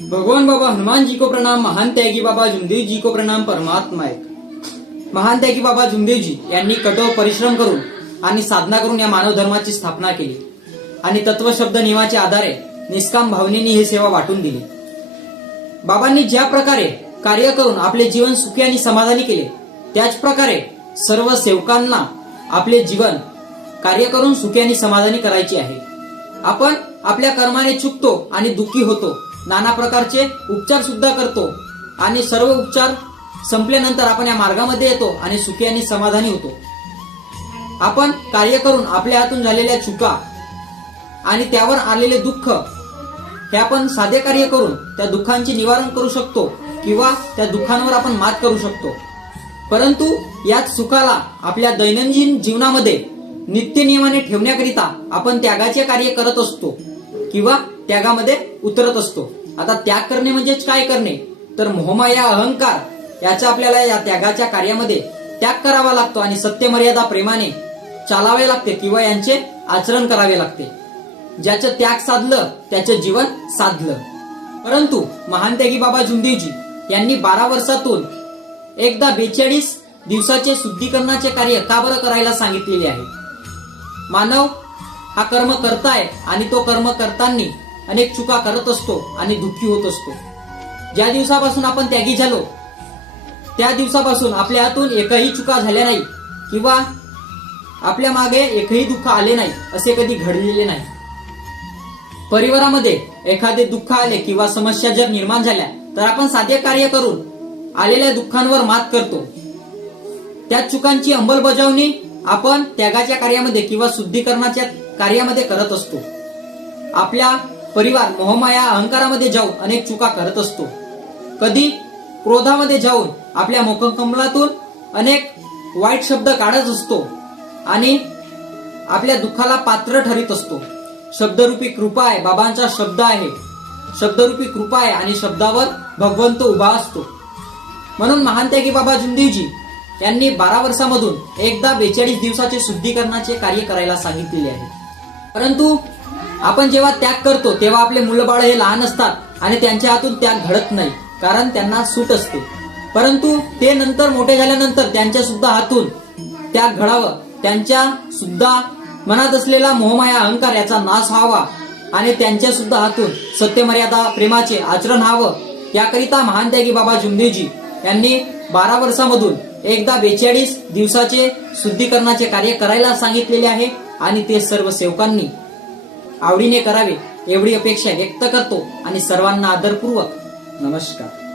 भगवान बाबा हनुमान जी को प्रणाम महान त्यागी बाबा जुमदेव जी को प्रणाम परमात्मा एक. महान त्यागी बाबा जुमदेव जी यांनी कठोर परिश्रम करून आणि साधना करून या मानव धर्माची स्थापना केली. आणि तत्वशब्द नियमाच्या आधारे निष्काम भावनेने ही सेवा वाटून दिली. बाबांनी ज्या प्रकारे कार्य करून आपले जीवन सुखी आणि समाधानी केले त्याच प्रकारे सर्व सेवकांना आपले जीवन कार्य करून सुखी आणि समाधानी करायचे आहे. आपण आपल्या कर्माने चुकतो आणि दुःखी होतो. नाना प्रकारचे उपचार सुद्धा करतो. आणि सर्व उपचार संपल्यानंतर आपण या मार्गामध्ये येतो आणि सुखी आणि समाधानी होतो. आपण कार्य करून आपल्या हातून झालेल्या चुका आणि त्यावर आलेले दुःख हे आपण साधे कार्य करून त्या दुःखांचे निवारण करू शकतो किंवा त्या दुःखांवर आपण मात करू शकतो. परंतु याच सुखाला आपल्या दैनंदिन जीवनामध्ये नित्य नियमाने ठेवण्याकरिता आपण त्यागाचे कार्य करत असतो किंवा त्यागामध्ये उतरत असतो. आता त्याग करणे म्हणजेच काय करणे? तर मोहमा या अहंकार याचा आपल्याला या त्यागाच्या कार्यामध्ये त्याग करावा लागतो आणि सत्यमर्यादा प्रेमाने चालावे लागते किंवा यांचे आचरण करावे लागते. ज्याचं त्याग साधलं त्याचं जीवन साधलं. परंतु महान त्यागी बाबा जुमदेवजी यांनी बारा वर्षातून एकदा बेचाळीस दिवसाचे शुद्धीकरणाचे कार्य का बरं करायला सांगितलेले आहे? मानव हा कर्म करताय आणि तो कर्म करताना अनेक चुका करत असतो आणि दुःखी होत असतो. ज्या दिवसापासून आपण त्यागी झालो त्या दिवसापासून आपल्या हातून एकही चुका झाल्या नाही किंवा आपल्या मागे एकही दुःख आले नाही असे कधी घडलेले नाही. परिवारामध्ये एखादे दुःख आले किंवा समस्या जर निर्माण झाल्या तर आपण साधे कार्य करून आलेल्या दुःखांवर मात करतो. त्या चुकांची अंमलबजावणी आपण त्यागाच्या कार्यामध्ये किंवा शुद्धीकरणाच्या कार्यामध्ये करत असतो. आपल्या परिवार मोहमाया अहंकारामध्ये जाऊन अनेक चुका करत असतो. कधी क्रोधामध्ये जाऊन आपल्या मुखकमलातून अनेक वाईट शब्द काढत असतो आणि आपल्या दुःखाला पात्र ठरित असतो. शब्दरूपी कृपा आहे बाबांचा शब्द आहे. शब्दरूपी कृपा आहे आणि शब्दावर भगवंत उभा असतो. म्हणून महान त्यागी बाबा जुंदीवजी यांनी बारा वर्षामधून एकदा बेचाळीस दिवसाचे शुद्धीकरणाचे कार्य करायला सांगितलेले आहे. परंतु आपण जेव्हा त्याग करतो तेव्हा आपले मुलंबाळ हे लहान असतात आणि त्यांच्या हातून त्याग घडत नाही कारण त्यांना सूट असते. परंतु ते नंतर मोठे झाल्यानंतर त्यांच्या सुद्धा हातून त्याग घडावं. त्यांच्या सुद्धा मनात असलेला मोहमाया अहंकार याचा नाश व्हावा आणि त्यांच्या सुद्धा हातून सत्यमर्यादा प्रेमाचे आचरण व्हावं. याकरिता महान त्यागी बाबा जुमदेवजी यांनी बारा वर्षामधून एकदा बेचाळीस दिवसाचे शुद्धीकरणाचे कार्य करायला सांगितलेले आहे आणि ते सर्व सेवकांनी आवडीने करावे एवढी अपेक्षा व्यक्त करतो आणि सर्वांना आदरपूर्वक नमस्कार.